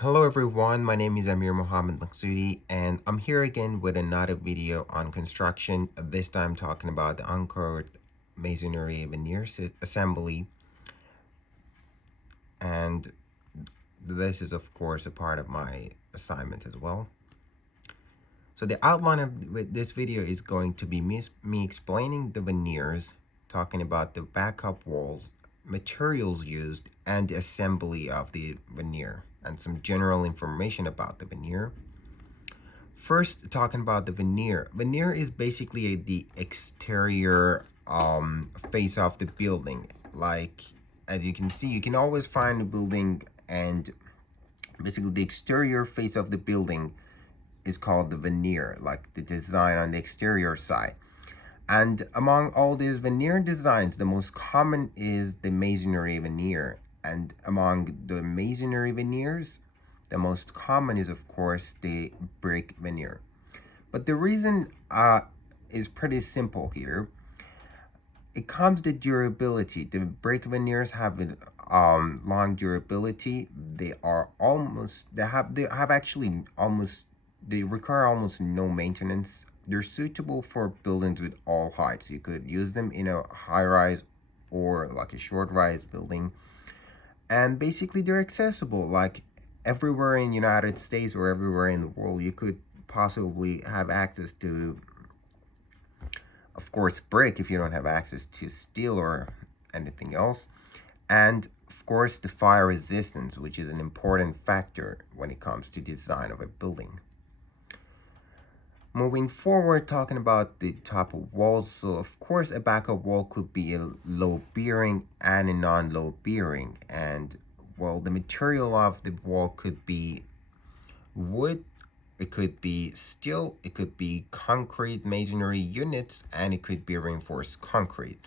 Hello everyone, my name is Amir Mohammed Maksudi and I'm here again with another video on construction, this time talking about the uncovered masonry veneer assembly, and this is of course a part of my assignment as well. So the outline of this video is going to be me explaining the veneers, talking about the backup walls, materials used, and the assembly of the veneer, and some general information about the veneer. First, talking about the veneer. Veneer is basically the exterior face of the building. Like, as you can see, you can always find a building, and basically the exterior face of the building is called the veneer, like the design on the exterior side. And among all these veneer designs, the most common is the masonry veneer. And among the masonry veneers, the most common is, of course, the brick veneer. But the reason is pretty simple here. It comes to durability. The brick veneers have a long durability. They require almost no maintenance. They're suitable for buildings with all heights. You could use them in a high-rise or like a short-rise building. And basically they're accessible, like everywhere in the United States or everywhere in the world. You could possibly have access to, of course, brick if you don't have access to steel or anything else. And of course the fire resistance, which is an important factor when it comes to design of a building. Moving forward, talking about the type of walls. So of course a backup wall could be a low bearing and a non-low bearing, and well, the material of the wall could be wood, it could be steel, it could be concrete masonry units, and it could be reinforced concrete.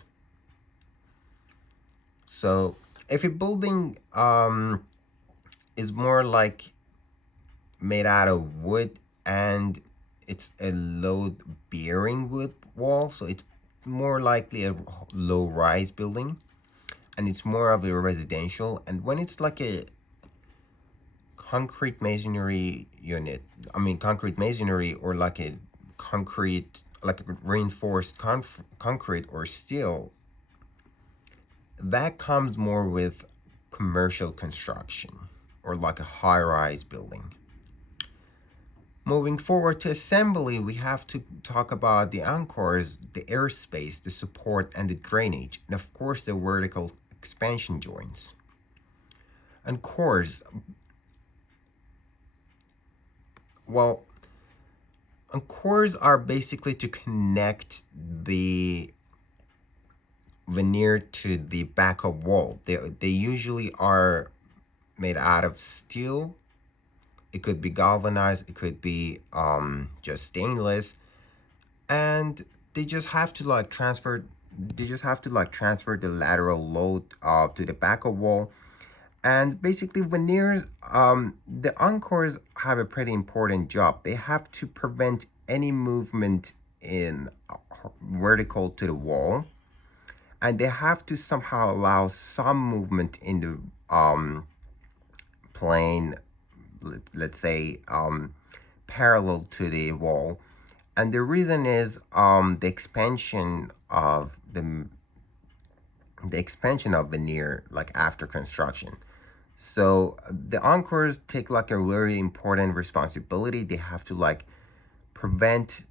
So if a building is more like made out of wood and it's a load bearing wood wall, so it's more likely a low rise building, and it's more of a residential. And when it's like a concrete masonry unit, concrete masonry, or like a concrete, like a reinforced concrete or steel, that comes more with commercial construction or like a high-rise building. Moving forward to assembly, we have to talk about the anchors, the airspace, the support, and the drainage, and of course the vertical expansion joints. And cores, well, cores are basically to connect the veneer to the backup wall. They usually are made out of steel. It could be galvanized, it could be just stainless, and they just have to like transfer the lateral load to the backup wall. And basically veneers, the anchors have a pretty important job. They have to prevent any movement in vertical to the wall, and they have to somehow allow some movement in the plane, let's say parallel to the wall. And the reason is the expansion of veneer, like after construction. So the anchors take like a very important responsibility. They have to like prevent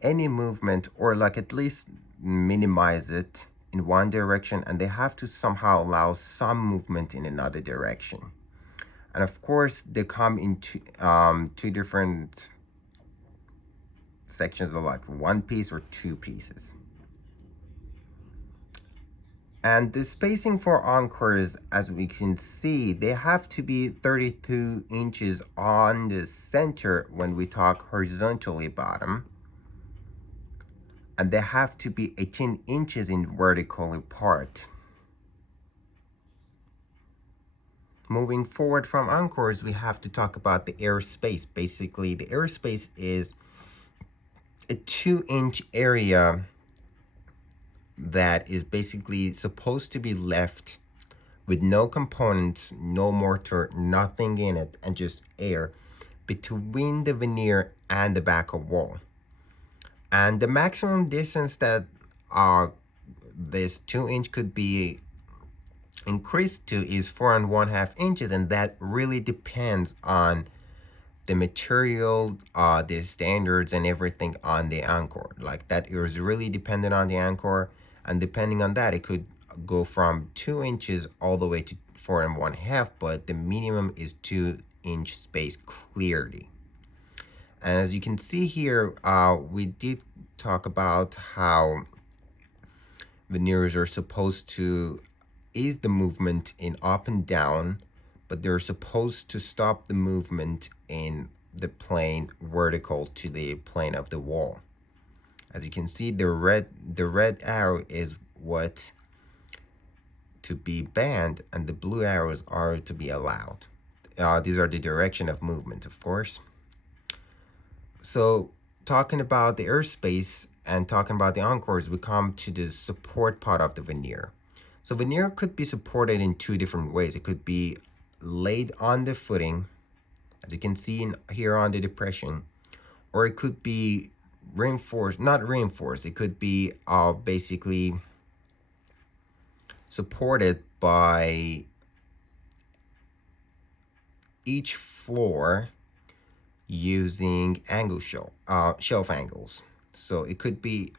any movement, or like at least minimize it in one direction, and they have to somehow allow some movement in another direction. And of course they come in two different sections, of like one piece or two pieces. And the spacing for anchors, as we can see, they have to be 32 inches on the center when we talk horizontally bottom, and they have to be 18 inches in vertical apart. Moving forward from anchors, we have to talk about the airspace. Basically, the airspace is a 2-inch area that is basically supposed to be left with no components, no mortar, nothing in it, and just air between the veneer and the back of wall. And the maximum distance that this 2-inch could be increased to is 4.5 inches, and that really depends on the material, the standards and everything on the anchor. Like that is really dependent on the anchor, and depending on that, it could go from 2 inches all the way to 4.5, but the minimum is 2-inch space clearly. And as you can see here, we did talk about how veneers are supposed to ease the movement in up and down, but they're supposed to stop the movement in the plane vertical to the plane of the wall. As you can see, the red arrow is what to be banned, and the blue arrows are to be allowed. These are the direction of movement, of course. So talking about the airspace and talking about the encores, we come to the support part of the veneer. So veneer could be supported in two different ways. It could be laid on the footing, as you can see here on the depression, or it could be reinforced, not reinforced, it could be basically supported by each floor using shelf angles. So it could be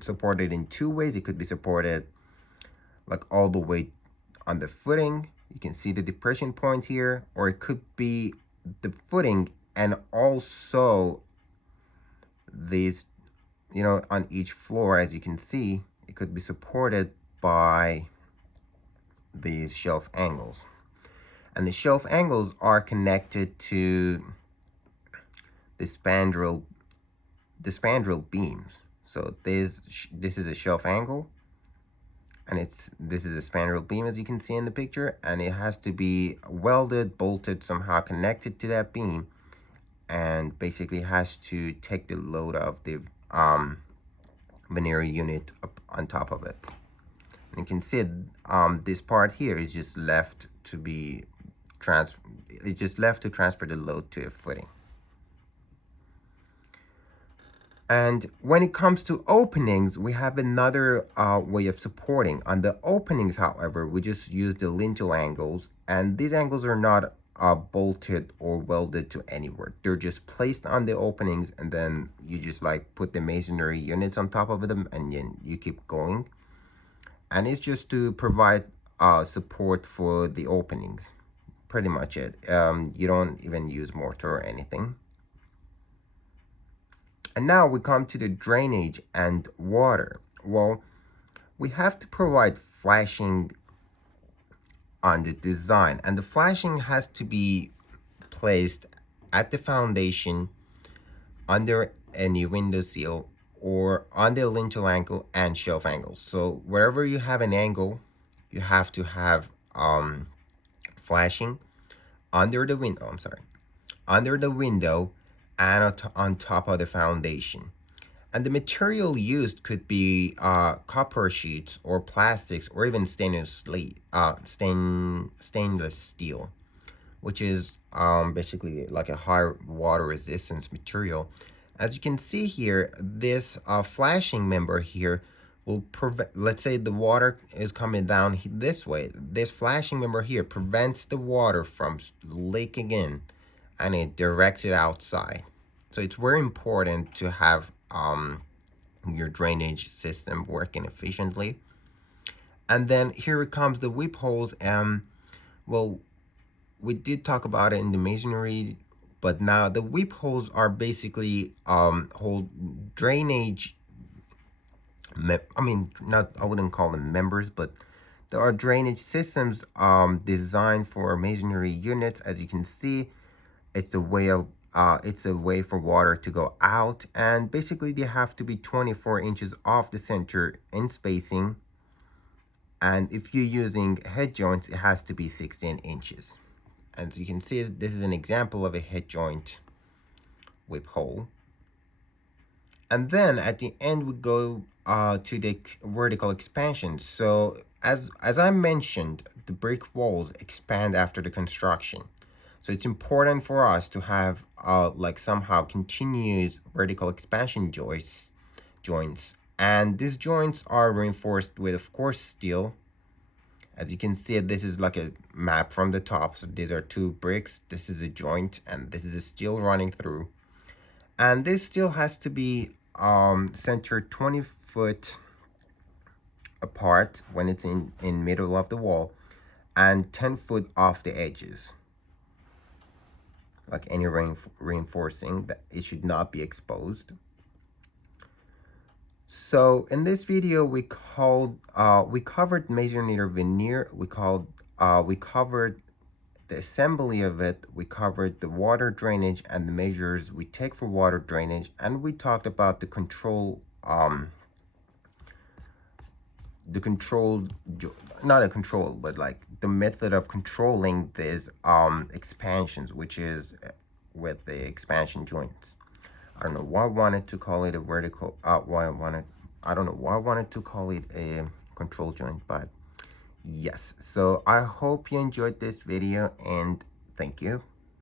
supported in two ways. It could be supported like all the way on the footing. You can see the depression point here, or it could be the footing and also these, on each floor, as you can see, it could be supported by these shelf angles. And the shelf angles are connected to the spandrel beams. So this is a shelf angle, and this is a spandrel beam, as you can see in the picture, and it has to be welded, bolted, somehow connected to that beam, and basically has to take the load of the veneer unit up on top of it. And you can see this part here is just left to be transfer the load to a footing. And when it comes to openings, we have another way of supporting. On the openings, however, we just use the lintel angles, and these angles are not bolted or welded to anywhere. They're just placed on the openings, and then you just like put the masonry units on top of them, and then you keep going. And it's just to provide support for the openings. Pretty much it. You don't even use mortar or anything. And now we come to the drainage and water. Well, we have to provide flashing on the design, and the flashing has to be placed at the foundation, under any window sill, or on the lintel angle and shelf angles. So wherever you have an angle, you have to have flashing under the window. Under the window and on top of the foundation. And the material used could be copper sheets or plastics, or even stainless steel, which is basically like a high water resistance material. As you can see here, this flashing member here will prevent, let's say the water is coming down this way, this flashing member here prevents the water from leaking in, and it directs it outside. So it's very important to have your drainage system working efficiently. And then here comes the whip holes. Well, we did talk about it in the masonry, but now the whip holes are basically hold drainage. I wouldn't call them members, but there are drainage systems designed for masonry units. As you can see, it's a way for water to go out, and basically they have to be 24 inches off the center in spacing. And if you're using head joints, it has to be 16 inches. As you can see, this is an example of a head joint whip hole. And then at the end, we go to the vertical expansion. So as I mentioned, the brick walls expand after the construction. So it's important for us to have like somehow continuous vertical expansion joints. And these joints are reinforced with, of course, steel. As you can see, this is like a map from the top. So these are two bricks. This is a joint, and this is a steel running through. And this steel has to be centered 20 foot apart when it's in middle of the wall, and 10 foot off the edges. Like any reinforcing, that it should not be exposed. So in this video, we covered Masonry veneer. We covered the assembly of it. We covered the water drainage and the measures we take for water drainage, and we talked about the not a control, but like the method of controlling these expansions, which is with the expansion joints. I don't know why I wanted to call it a vertical, I don't know why I wanted to call it a control joint, but yes. So I hope you enjoyed this video, and thank you.